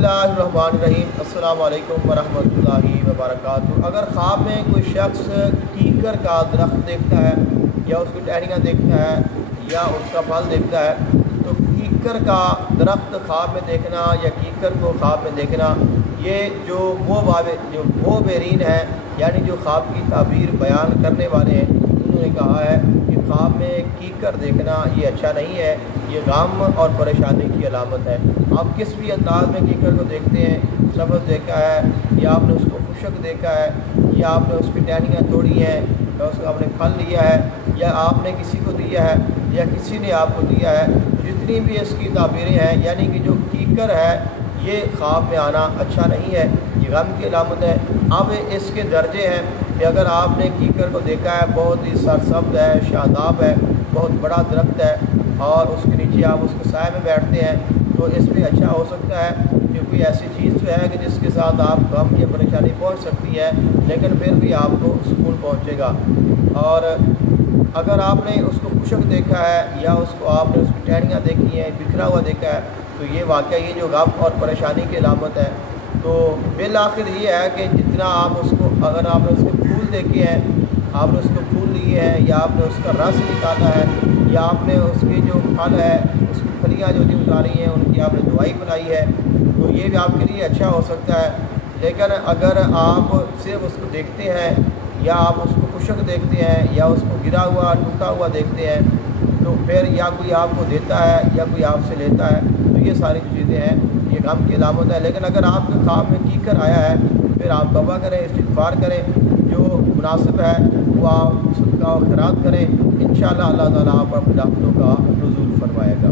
बिस्मिल्लाहिर्रहमानिर्रहीम। अस्सलाम वालेकुम वरहमतुल्लाहि वबरकातुहू। अगर ख्वाब में कोई शख्स कीकर का दरख्त देखता है या उसकी टहनियाँ देखता है या उसका फल देखता है, तो कीकर का दरख्त ख्वाब में देखना या कीकर को ख्वाब में देखना, ये जो मोबेरीन है यानी जो ख्वाब की ताबीर बयान करने वाले हैं, उन्होंने कहा है कि ख्वाब में कीकर देखना ये अच्छा नहीं है, ये गम और परेशानी की अलामत है। आप किस भी अंदाज में कीकर को देखते हैं, सब्ज़ देखा है या आपने उसको खुशक देखा है या आपने उसकी टहनियाँ तोड़ी हैं या उसको आपने फल लिया है या आपने किसी को दिया है या किसी ने आपको दिया है, जितनी भी इसकी ताबीरें हैं, यानी कि जो कीकर है ये ख्वाब में आना अच्छा नहीं है, ये गम की अलामत है। अब इसके दर्जे हैं कि अगर आपने कीकर को देखा है, बहुत ही सरसब्ज़ है, शादाब है, बहुत बड़ा दरख्त है और उसके नीचे आप उसके साए में बैठते हैं, तो इसमें अच्छा हो सकता है कि कोई ऐसी चीज़ तो है कि जिसके साथ आप गम या परेशानी पहुंच सकती है, लेकिन फिर भी आपको सुकून पहुंचेगा। और अगर आपने उसको खुशक देखा है या उसको आपने उसकी टहनियाँ देखी हैं, बिखरा हुआ देखा है, तो ये वाक़या ये जो गम और परेशानी की अलामत है। तो बिल आखिर ये है कि जितना आप उसको, अगर आपने उसके फूल देखे हैं, आपने उसके फूल लिए हैं या आपने उसका रस निकाला है या आपने उसके जो फल है उसकी फलियाँ जो उतारी हैं उनकी आपने दवाई बनाई है, तो ये भी आपके लिए अच्छा हो सकता है। लेकिन अगर आप सिर्फ उसको देखते हैं या आप उसको खुशक देखते हैं या उसको गिरा हुआ टूटा हुआ देखते हैं, तो फिर या कोई आपको देता है या कोई आपसे लेता है, तो ये सारी चीज़ें हैं, ये गम की अलामत है। लेकिन अगर आपके ख्वाब में कीकर आया है, तो फिर आप तौबा करें, इस्तिग़फ़ार करें, जो मुनासिब है वो आप सदका और खैरात करें। इंशाअल्लाह अल्लाह ताला आप अपनी रहमतों का नुज़ूल फरमाएगा।